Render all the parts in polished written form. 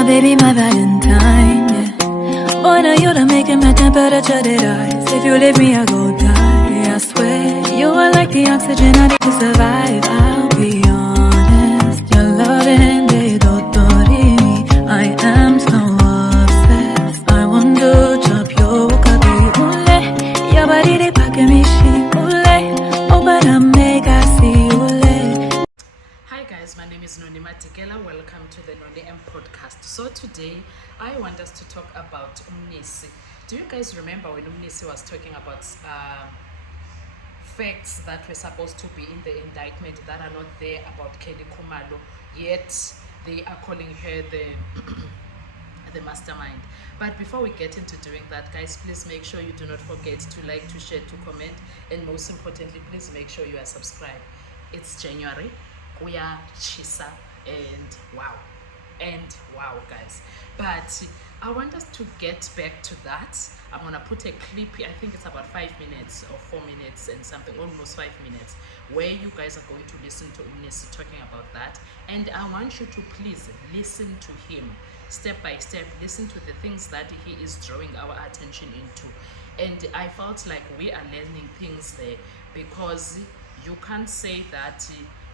my baby, my Valentine, yeah. Boy, now you're making my temperature rise. If you leave me, I go die, I swear. You are like the oxygen I need to survive. I'll be honest, your loving me, I am so obsessed. I want to chop your kabi, ule. Your body, they pack me, she, ule. Oh, but I make I see, ule. Hi guys, my name is Unethical. Welcome to the M podcast. So today I want us to talk about Mnisi. Do you guys remember when Mnisi was talking about facts that were supposed to be in the indictment that are not there about Kelly Khumalo, yet they are calling her the the mastermind? But before we get into doing that, guys, please make sure you do not forget to like, to share, to comment, and most importantly, please make sure you are subscribed. It's January, we are chisa, and wow guys. But I want us to get back to that. I'm gonna put a clip, I think it's about 5 minutes or 4 minutes and something, almost 5 minutes, where you guys are going to listen to Mnisi talking about that. And I want you to please listen to him step by step, listen to the things that he is drawing our attention into. And I felt like we are learning things there, because you can't say that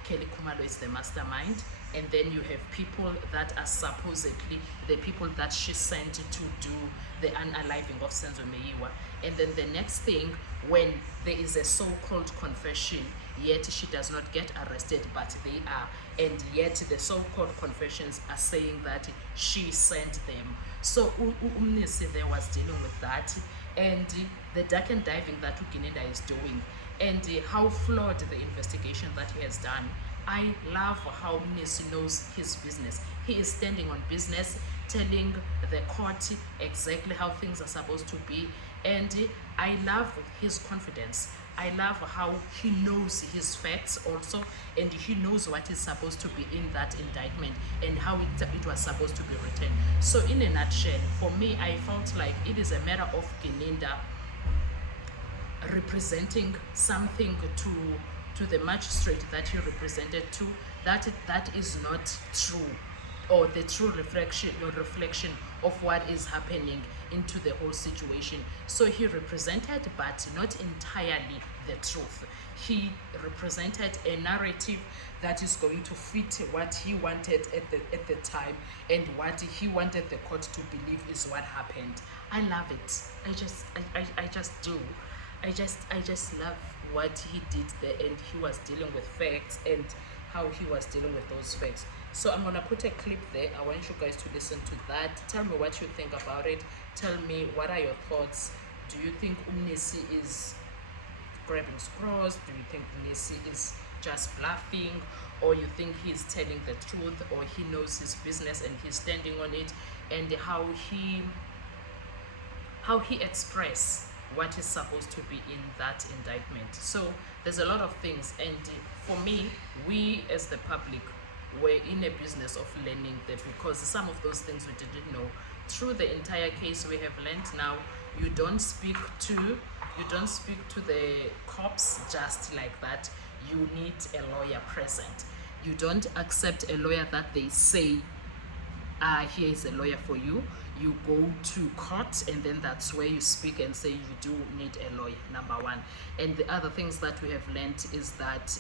Kelly Khumalo is the mastermind, and then you have people that are supposedly the people that she sent to do the unaliving of Senzo Meyiwa, and then the next thing, when there is a so-called confession, yet she does not get arrested, but they are, and yet the so-called confessions are saying that she sent them. So Mnisi there was dealing with that, and the dark and diving that Ginindas is doing, and how flawed the investigation that he has done. I love how Mnisi knows his business. He is standing on business, telling the court exactly how things are supposed to be, and I love his confidence. I love how he knows his facts also, and he knows what is supposed to be in that indictment and how it was supposed to be written. So in a nutshell, for me, I felt like it is a matter of Ginindas representing something to the magistrate that he represented to, that is not true, or the true reflection of what is happening into the whole situation. So he represented, but not entirely the truth. He represented a narrative that is going to fit what he wanted at the time, and what he wanted the court to believe is what happened. I love it. I just do. I just love what he did there, and he was dealing with facts and how he was dealing with those facts. So I'm gonna put a clip there. I want you guys to listen to that. Tell me what you think about it. Tell me, what are your thoughts? Do you think Mnisi is grabbing straws? Do you think Mnisi is just bluffing, or you think he's telling the truth, or he knows his business and he's standing on it, and how he expressed what is supposed to be in that indictment? So there's a lot of things, and for me, we as the public were in a business of learning that, because some of those things we didn't know. Through the entire case, we have learned now, you don't speak to the cops just like that. You need a lawyer present. You don't accept a lawyer that they say, here is a lawyer for you. You go to court, and then that's where you speak and say you do need a lawyer, number one. And the other things that we have learned is that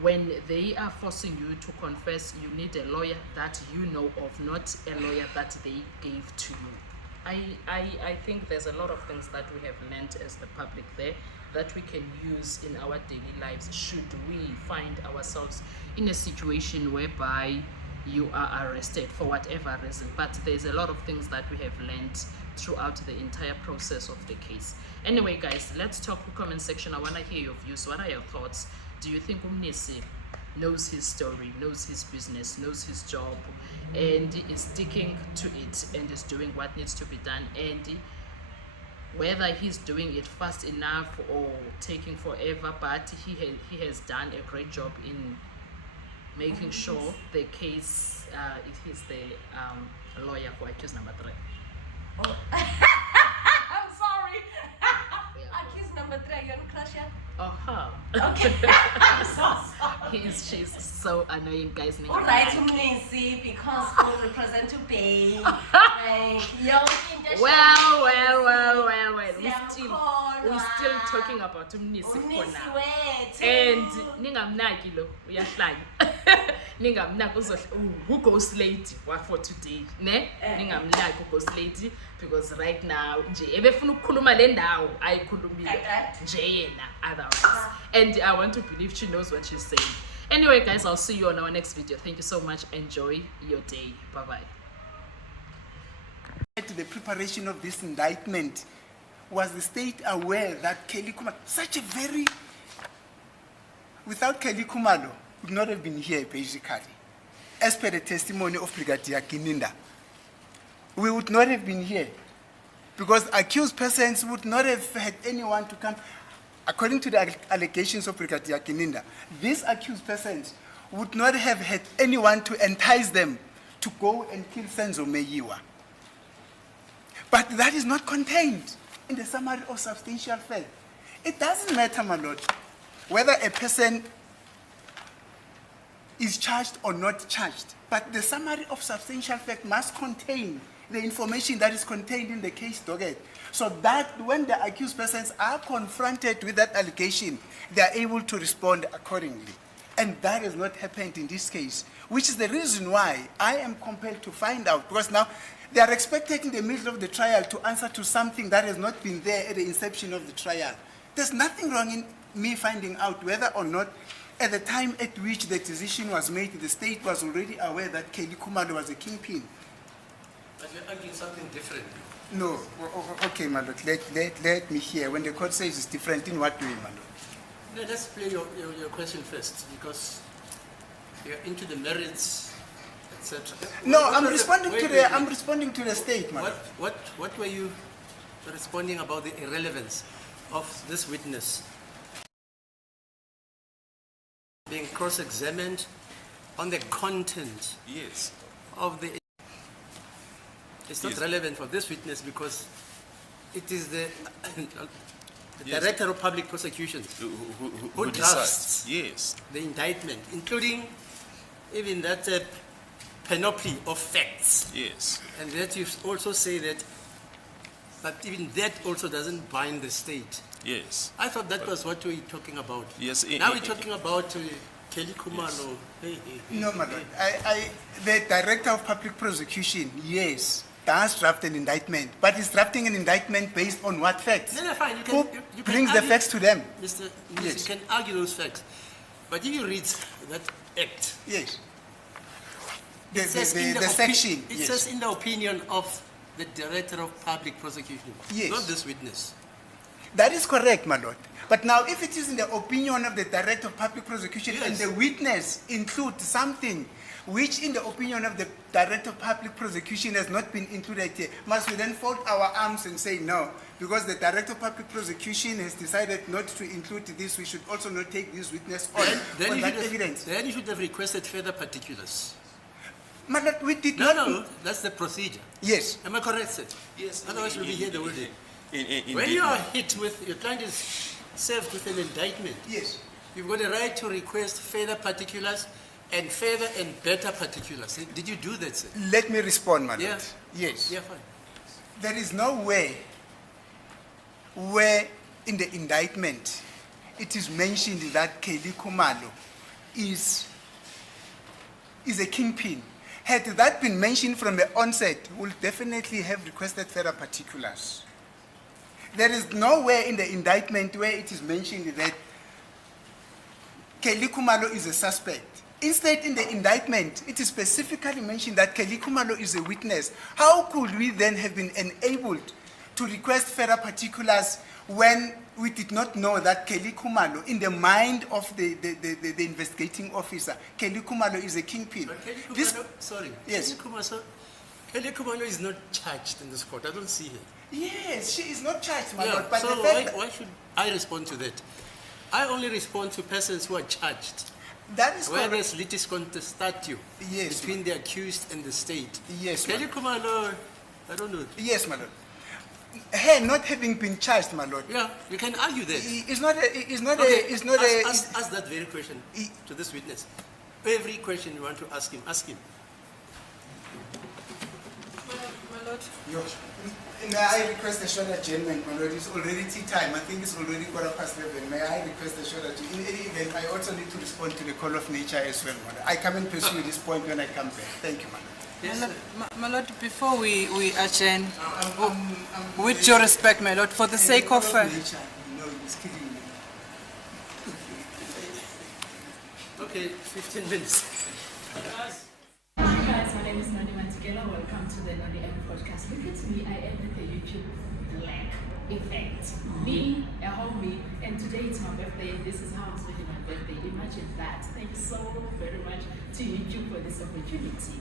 when they are forcing you to confess, you need a lawyer that you know of, not a lawyer that they gave to you. I think there's a lot of things that we have learned as the public there that we can use in our daily lives, should we find ourselves in a situation whereby you are arrested for whatever reason. But there's a lot of things that we have learned throughout the entire process of the case. Anyway guys, let's talk in the comment section. I want to hear your views. What are your thoughts? Do you think Mnisi knows his story, knows his business, knows his job, and is sticking to it, and is doing what needs to be done, and whether he's doing it fast enough or taking forever, but he has done a great job in making sure the case, he's the lawyer for accused number 3. Oh. I'm sorry. Accused number 3, you're crush. Okay. I'm so sorry. She's so annoying, guys. All right, Mnisi, because we represent to Bay. Well. We're still talking about Mnisi for now. And ningamnaki lo uyahlanya. Ningamnaki who goes late for today, ne? Ningamnaki who goes late because right now nje ebefuna ukukhuluma le ndawo ayikhulumile nje yena otherwise. And I want to believe she knows what she's saying. Anyway, guys, I'll see you on our next video. Thank you so much. Enjoy your day. Bye-bye. The preparation of this indictment, was the state aware that Kelly Khumalo, such a very, without Kelly Khumalo, would not have been here basically. As per the testimony of Brigadier Ginindas, we would not have been here because accused persons would not have had anyone to come. According to the allegations of Brigadier Ginindas, these accused persons would not have had anyone to entice them to go and kill Senzo Meyiwa. But that is not contained in the summary of substantial fact. It doesn't matter, my lord, whether a person is charged or not charged, but the summary of substantial fact must contain the information that is contained in the case docket, so that when the accused persons are confronted with that allegation, they are able to respond accordingly. And that has not happened in this case, which is the reason why I am compelled to find out, because now they are expected in the middle of the trial to answer to something that has not been there at the inception of the trial. There's nothing wrong in me finding out whether or not at the time at which the decision was made, the state was already aware that Kelly Khumalo was a kingpin. But you're arguing something different. No. Okay, my lord. Let me hear. When the court says it's different, in what way, my lord? No, let's play your question first, because you're into the merits, etc. No, I'm responding to the state, my lord. What were you responding about the irrelevance of this witness being cross-examined on the content of the... It's not relevant for this witness because it is the Director of Public Prosecution who drafts the indictment, including even that panoply of facts. Yes. And that you also say that, but even that also doesn't bind the state. Yes. I thought that was what we were talking about. Yes. Now we're talking about Kelly Khumalo. Yes. No, my lord. The Director of Public Prosecution, yes, does draft an indictment, but he's drafting an indictment based on what facts? No, fine. Who brings the facts to them? Mr. Yes. You can argue those facts. But if you read that act, yes, it says in the section, it yes, says in the opinion of the Director of Public Prosecution, yes, not this witness. That is correct, my lord. But now, if it is in the opinion of the Director of Public Prosecution, yes, and the witness includes something which in the opinion of the Director of Public Prosecution has not been included here, must we then fold our arms and say no, because the Director of Public Prosecution has decided not to include this, we should also not take this witness on that evidence? Then you should have requested further particulars. But that we did not. No, that's the procedure. Yes. Am I correct, sir? Yes. Otherwise we'll be here the whole day. When When you are hit with, your client is served with an indictment, yes, you've got a right to request further particulars and further and better particulars. Did you do that, sir? Let me respond, my lord. Yeah. Yes. Yeah, fine. There is no way where in the indictment it is mentioned that Kelly Khumalo is a kingpin. Had that been mentioned from the onset, we'll definitely have requested further particulars. There is nowhere in the indictment where it is mentioned that Kelly Khumalo is a suspect. Instead, in the indictment, it is specifically mentioned that Kelly Khumalo is a witness. How could we then have been enabled to request further particulars when we did not know that Kelly Khumalo, in the mind of the investigating officer, Kelly Khumalo is a kingpin? But Kelly Khumalo, sorry. Yes. Kelly Khumalo is not charged in this court. I don't see her. Yes, she is not charged, my Yeah, lord. But so the fact why should I respond to that? I only respond to persons who are charged. that is correct. Whereas litis contestatio, Yes, between the accused and the state. Yes, Kelly ma'am. Khumalo, I don't know. Yes, my lord. Her not having been charged, my lord. Yeah, you can argue that. It's not Okay, it's not a, ask that very question to this witness. Every question you want to ask him, ask him. My lord. May I request a short adjournment, my lord? It's already tea time. I think it's already 11:15. May I request a short adjournment? In any event, I also need to respond to the call of nature as well, my lord. I come and pursue this point when I come back. Thank you, my lord. Yes, My lord, before we adjourn, I'm with your respect, my lord, for the sake of... nature, no, he's kidding me. Okay, 15 minutes. Hi guys, my name is Unethical. Welcome to the M podcast. Look at me, I am with the YouTube Black Effect. Me, a homie, and today it's my birthday, and this is how I'm spending my birthday. Imagine that. Thank you so very much to YouTube for this opportunity.